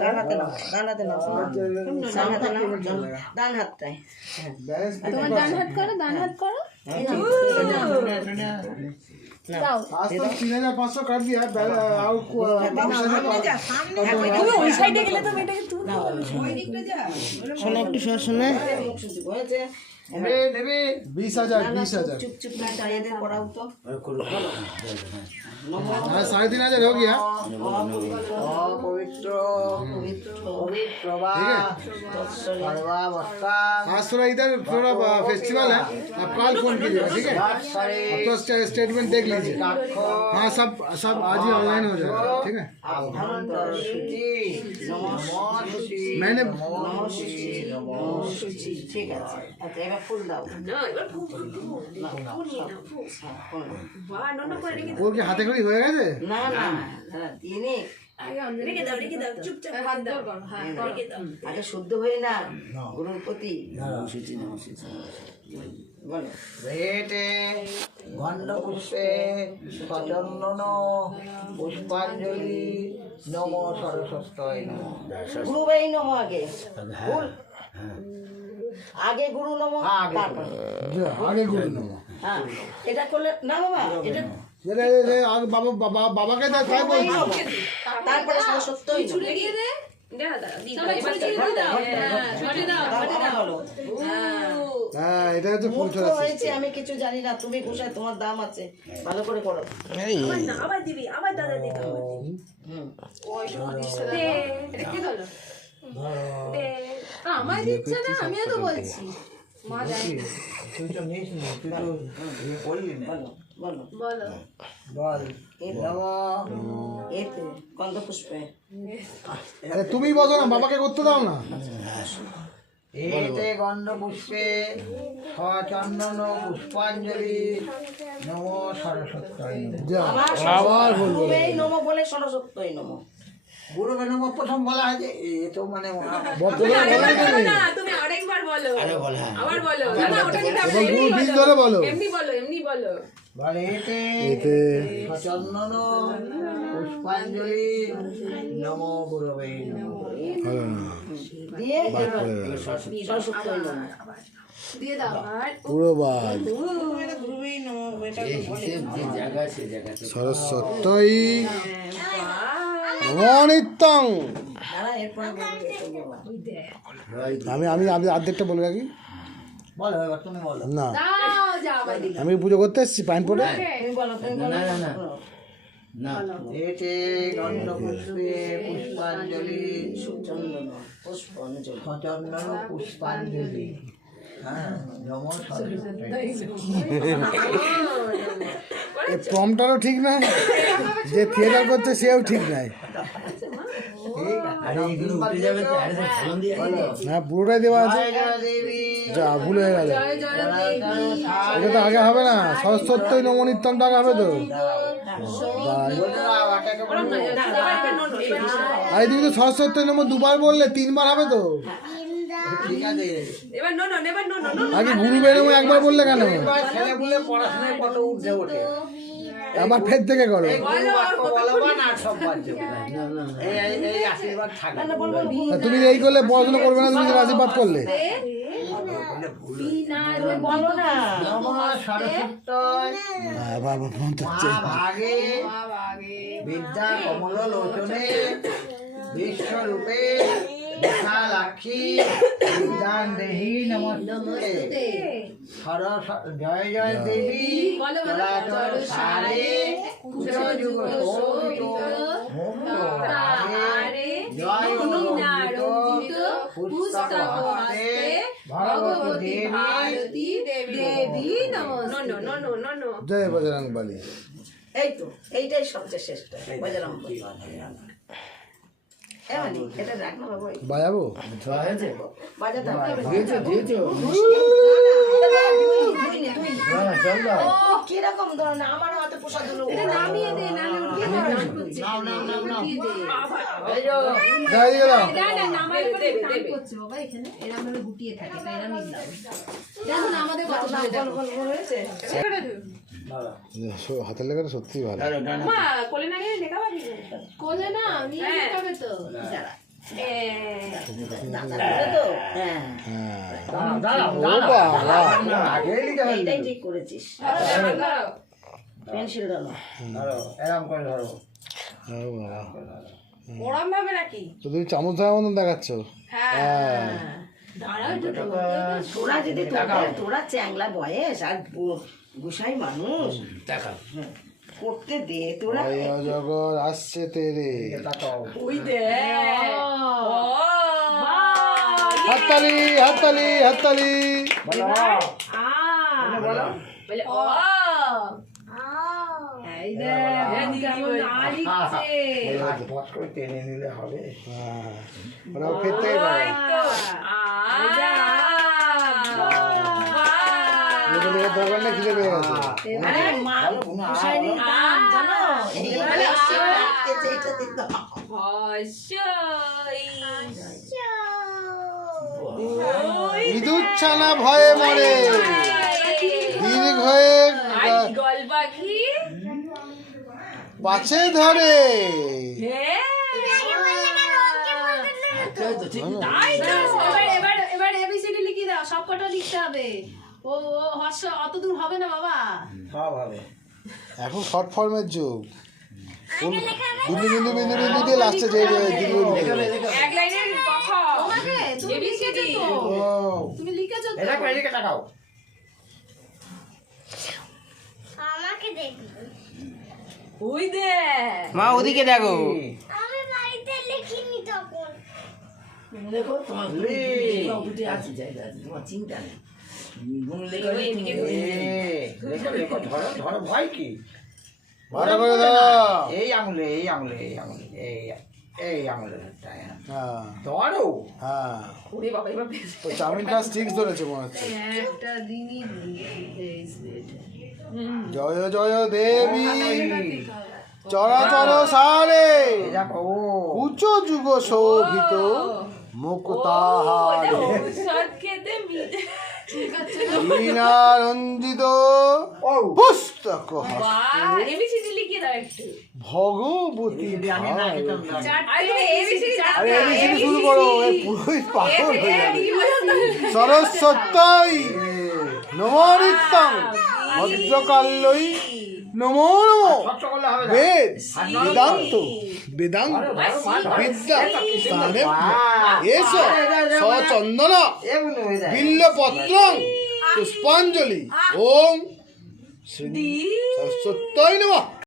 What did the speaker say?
ডান হাতে নাও, ডান হাতে নাও, ডান হাতে নাও, ডান হাতটায়। তোমার ডান হাত করো, ডান হাত করো। ওই সাইডে গেলে তো মেয়েটাকে শোনা একটু শোনা। 20,000 चुप ना चाहिए दे पढ़ाओ तो 3,500 हो गया। पवित्र आज थोड़ा इधर थोड़ा फेस्टिवल है, आप कल फोन कीजिएगा, ठीक है? अब तो स्टेटमेंट देख लीजिए। हाँ, सब आज ही ऑनलाइन हो जाएगा, ठीक है? मैंने ठीक है। अच्छा এবার ফুল দাও না, এবার ফুল বাহ নন্না করে রেখে দাও। ওর কি হাতে খড়ি হয়ে গেছে? না না তিনে রেখে দাও চুপচাপ হাত দাও। হ্যাঁ রেখে দাও, আগে শুদ্ধ হয়ে না গুরুর প্রতি বলো। রেটে গন্ধ পুষ্পে সচন্দন পুষ্পাঞ্জলি নম সরস্বতী নম। গুরু ভাই নমো আগে ফুল আগে গুরু নমো তারপর आगे गुरु नमो। হ্যাঁ এটা করলে না বাবা, এটা ये आगे बाबा के ताई बोलছো? তারপরে সরস্বতী ছুড়ে দিয়ে দে। সবাই ছুড়ে দিয়ে দাও। হ্যাঁ, ছুড়ে দাও, ছুড়ে দাও। হ্যাঁ, এটা হচ্ছে ফুল তো ছড়া হয়েছে, আমি কিছু জানি না, তুমি গোসাই তোমার দাম আছে, ভালো করে করো। আবার দিবি, আবার দাদা দিবি। দে, এটা কে দিল? দে। আমায় দিচ্ছে না, আমিও তো বলছি। মা দেয়। তুই তো নিস নি, তুই তো বললি না। বলো বলো। বল নম এতে গন্ধ পুষ্পে আরে তুমি বলো না, বাবাকে করতে দাও না। এতে গন্ধ পুষ্পে সচন্দন পুষ্পাঞ্জলি নম সরস্বতী নম। যা আবার বলবো এই নমো বলে সরস্বতী নমো। গুরু নম প্রথম বলা হয় যে এ তো মানে বর্তমানে বলা বলো না, তুমি আরেকবার বলো। আবার বলো। না না, ওটা কিন্তু আপনি এবার গুরু বীজ ধরে বলো। এমনি বলো, এমনি বলো। বলে এতে সচন্দন পুষ্পাঞ্জলি নম গুরবে নম। দিয়ে সরস্বতী নমো দিয়ে দাও। আর পুরো বাদ গুরুই নমো এটা সরস্বতী নমনিত্যং। দাঁড়া এরপরে আমি আমি আমি অর্ধেকটা বলে রাখি। বলো এবার তুমি বলো। না, দাও যাও বাড়ি। আমি পুজো করতে এসেছি পাইন পরে। তুমি বলো, তুমি বলো। এতে গন্ধ পুষ্পে পুষ্পাঞ্জলি চন্দন পুষ্পাঞ্জলি সচন্দন পুষ্পাঞ্জলি হ্যাঁ নম সরস্বতী। এই প্রমটারও ঠিক নাই, যে থিয়েটার করছে সেও ঠিক নাই। হ্যাঁ, পুরোটাই দেওয়া আছে। যা ভুল হয়ে গেল, জয় জয় দেবী। এটা তো আগে হবে না। সরস্বতী নমনিত্যংটা আগে হবে তো। আরে তুমি তো সরস্বতী নম দুবার বললে, 3 বার হবে তো। ঠিক আছে এবার নো নো, এবার নো নো, নো। আগে গুরু বেরোবো একবার বললে কেন? ছেলে বলে পড়াশোনায় কত উঠে ওঠে আবার ফের থেকে করো। বলবান আর সব বাজছে এই আশীর্বাদ থাকে তুমি এই করলে পড়াশোনা করবে না, তুমি যে আশীর্বাদ করলে। বলো না নম সরস্বতী মা ভাগে বিদ্যা কমল লোচনে বিশ্বরূপে বিশালাক্ষী বিদ্যান দেহি নমস্তে জয় জয় দেবী চরাচর সারে কুচযুগ শোভিত মুক্তারে জয় অরঞ্জিত পুস্তকহস্তে ভগবতী ভারতী দেবী নমস্তে। No no no no no. জয় বজরংবলী। এই তো এইটাই সবচেয়ে শ্রেষ্ঠ বজরংবলী। এমনি এটা রাখ না বাবা, বাজাবো? বাজাতে হবে। কিরকম ধরনের আমার হাতে পোষা দিল, এটা নামিয়ে দে, নামিয়ে উঠিয়ে দাও। উঠিয়ে দে। যাই গেলাম। না না, নামালে পরে টান করছে বাবা এখানে। এরকম ভাবে গুটিয়ে থাকে, তাই এরকম দাও। দেখো না আমাদের কত ভালো দেখো। হয়েছে হাতের লেখাটা সত্যি ভালো। মা কোলে না নিয়ে লেখা পাবি? কোলে না নিয়ে লেখাবে তো। তো হ্যাঁ হ্যাঁ দাঁড়াও ও বাবা আগে লিখে ফেলবি। এইটাই ঠিক করেছিস পেন্সিল ধরো ধরো এরকম করে ধরো ও বাবা ওরম ভাবে নাকি? তো তুমি চামচ ধরার মতন দেখাচ্ছ হ্যাঁ তোরা যদি তোরা চ্যাংলা বয়স আর গুসাই মানুষ দেখাও করতে দে তোরা জয় জগৎ আসছে তেরে তাকাও ওই দে হাততালি হাততালি হাততালি বলো বলো বলে ও এই দে কেমন না লিখছে ফট করে টেনে নিলে হবে হ্যাঁ ওরা খেতে পারে লোকের দোকান না খিদে পেয়ে গেছে আরে মা গুসাইনি দাম জানো এইবারে আসছে এইটা দিতে ইঁদুর ছানা ভয়ে মরে দীর্ঘ হয়ে পাছে ধরে এবার এবিসিডি লিখে দাও, সবকটা লিখতে হবে। ও ও হর্ষ অত দূর হবে না বাবা। সব হবে এখন শর্ট ফর্মের যুগ বিন্দু বিন্দু বিন্দু বিন্দু দিয়ে লাস্টে যে এক লাইনের ক তোমাকে তুমি লিখেছো তো, তুমি লিখেছো তো। এটা করে দিকে তাকাও আমাকে দেখবি ওই দে মা ওদিকে দেখো আমি বাড়িতে লিখিনি তখন দেখো তোমার দুটি আছে জায়গা আছে তোমার চিন্তা নেই গুণ লেখা লেখো লেখো ধরো ধরো ভয় কি ভালো করে দাও এই আঙুলে এই আঙুলে এই আঙুলে এই আঙুলে হ্যাঁ ধরো হ্যাঁ ওরে বাবা এবার তো চাউমিনটা স্টিক্স ধরেছে মনে হচ্ছে একটা দিনই জয় জয় দেবী চরাচর সারে দেখো উচ্চ যুগ শোভিত মুখ তাহারে রঞ্জিত পুস্তক ভগবতী আরে এবিসিডি শুরু করো এ পুরোই পাগল হয়ে যাবে সরস্বতী নমো নিত্যং ভদ্রকাল্যই নমো নমো কষ্ট করলে হবে না বেদ বেদান্ত বেদান্ত বিদ্যা স্থানে এসো সচন্দন এমনি হয়ে যায় বিল্লপত্রং পুষ্পাঞ্জলি ওম শ্রী সরস্বতী নমঃ।